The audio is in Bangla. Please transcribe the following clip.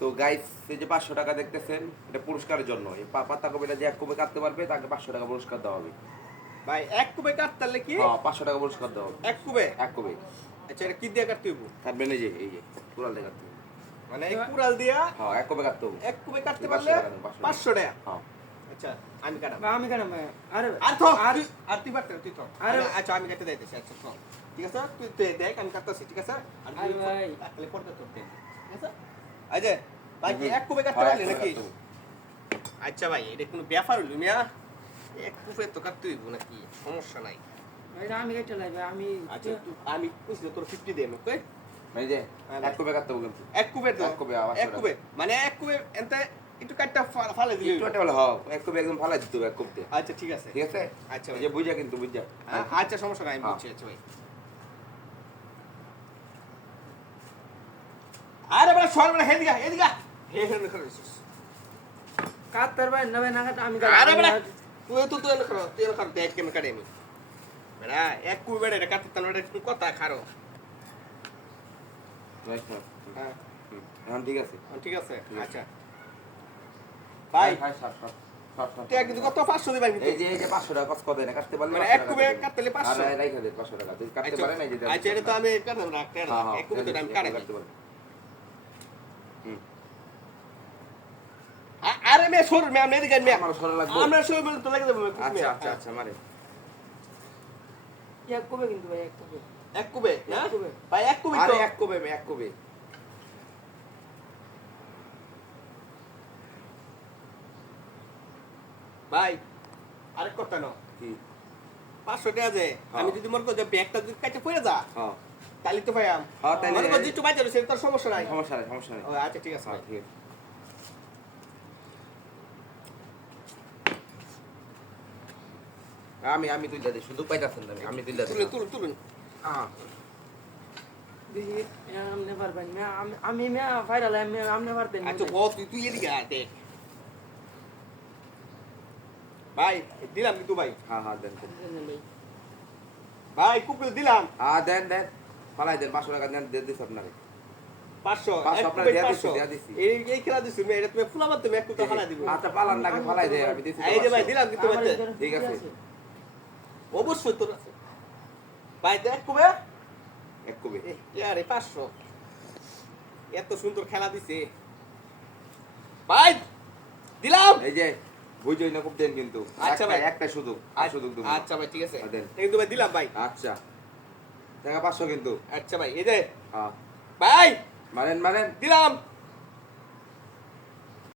তো গাইস এই যে পাঁচশো টাকা দেখতেছেন এটা পুরস্কারের জন্য। এই পাতা কপিটা যে এক কপি কাটতে পারবে তাকে পাঁচশো টাকা পুরস্কার দেওয়া হবে। ভাই এক কুবে কাটতে কি? হ্যাঁ পাঁচশো টাকা পুরস্কার দেওয়া হবে। এক কুবে এক কপি। আচ্ছা এটা কি দিয়ে কাটতে হইব? এই যে এই যে কুড়াল দিয়ে কাটতে মানে এক কুড়াল দিয়া হ্যাঁ এক কপি কাটতে হবে। এক কুবে কাটতে পারলে পাঁচশো টাকা। হ্যাঁ। আচ্ছা আমি কাটাবো। বা আমি কেন ভাই? আরে আর তো আর তুই- আর তুই পারতে তুই তো আরে- আচ্ছা আমি কাটতে দিতেছি আচ্ছা তো ঠিক আছে? তুই তুই দেখ আমি কাটতেছি ঠিক আছে? আর ভাই। তাহলে পড়তে দেন ঠিক আছে? এই ভাই কি এক কুবে কাটতে পারলি নাকি? আচ্ছা ভাই এটা কোনো ব্যাপার হইল মিয়া। এক কুবে তো কাটতে হইব নাকি? সমস্যা নাই। আমি কেটে আমি আচ্ছা আমি কইছি তোর 50 দে ওকে হ্যাঁ, এক কপি কাটতে কিন্তু। এক কুবে তো? এক কুবে, আবার এক কুবে মানে এক কুবে এনতে একটু কাটটা ফালে দিলি একটু হলে হ্যাঁ এক কপি একদম ফালাই দিতে হবে এক কপিতে আচ্ছা ঠিক আছে। ঠিক আছে? আচ্ছা ভাই। যে বুঝা কিন্তু বুঝা। আচ্ছা সমস্যা নাই আমি হ্যাঁ। বুঝছি আচ্ছা ভাই। আরে বড় সর বড় হেদিগা হেদিগা হে হে কাটতে ভাই না ভাই না কাটতে আমি আরে বড় তুই তো তুই করো তুই করো দেখ কেমন কাটে আমি। বেড়া এক কুবে বেড়া এটা কাটতে তাহলে এটা কথা খারো। হ্যাঁ। হ্যাঁ ঠিক আছে। ঠিক আছে ঠিক আছে। আচ্ছা। ভাই হ্যাঁ, সাত, সাত। তুই কত পাঁচশো দিবেন এই যে এই যে পাঁচশো টাকা কষ্ট দেয় না? কাটতে পারলে মানে 500 এক কুবে কাটতে হলে 500 আর রাইখা দেন পাঁচশো টাকা। কাটতে আচ্ছা পারেন এই যে আচ্ছা এটা তো আমি কাটলাম না কাটলাম হ্যাঁ, হ্যাঁ, এক কুবে তো আমি কাটতে পারবেন। আরে মে সর মে এদিকে মে আমারও সরা লাগবে। আমরা বলে তো লাগে দেবো আচ্ছা আচ্ছা আচ্ছা মারে। এক কবে কিন্তু ভাই, এক কবে। এক কুবে না? ভাই এক কুবে আরে এক কবে এক কবে? ভাই আরেক কথা ন কি? পাঁচশো টাকা যে আমি যদি মনে করি যে ব্যাগটা যদি কাছে পড়ে যা। হ্যাঁ। তাহলে তো ভাই আম হ্যাঁ, তাইলে- মনে করি যেটু বাজার সেটা তোর সমস্যা নাই। সমস্যা নেই সমস্যা নেই। ও, আচ্ছা ঠিক আছে। হ্যাঁ ভাই। ঠিক আছে। আমি আমি তুই দাদি শুধু পাইতাছেন না আমি তুলুন তুলুন হ্যাঁ। আমি- আমি আমনে পারবেন আচ্ছা ভাই। তুই তুই এদিকে দেখ ভাই দিলাম কিন্তু ভাই। হ্যাঁ হ্যাঁ দেন। ভাই কুকুর দিলাম। হ্যাঁ দেন দেন। ফালাই দেন পাঁচশো টাকা দেন দিয়ে দিস আপনারে। পাঁচশো পাঁচশো আপনার কুকুর দিছি, পাঁচশো। দিছি। এই এই খেলা দিছি তুমি এটা তুমি ফুলাবার তুমি এক কুকুর ফালা দিব। আচ্ছা পালান নাকি ফালাই দে আমি দিছি এই যে ভাই দিলাম কিন্তু ঠিক আছে। অবশ্যই তোর ভাই দেখ কুবে এক কবে আরে পাঁচশো। এত সুন্দর খেলা দিছে। ভাই দিলাম। এই যে বুঝই না খুব দেন কিন্তু। আচ্ছা ভাই। একটা শুধু আর আচ্ছা ভাই ঠিক আছে। কিন্তু ভাই দিলাম ভাই। আচ্ছা। টাকা পাঁচশো কিন্তু। আচ্ছা ভাই এই যে। হ্যাঁ। ভাই! মানেন মানেন দিলাম।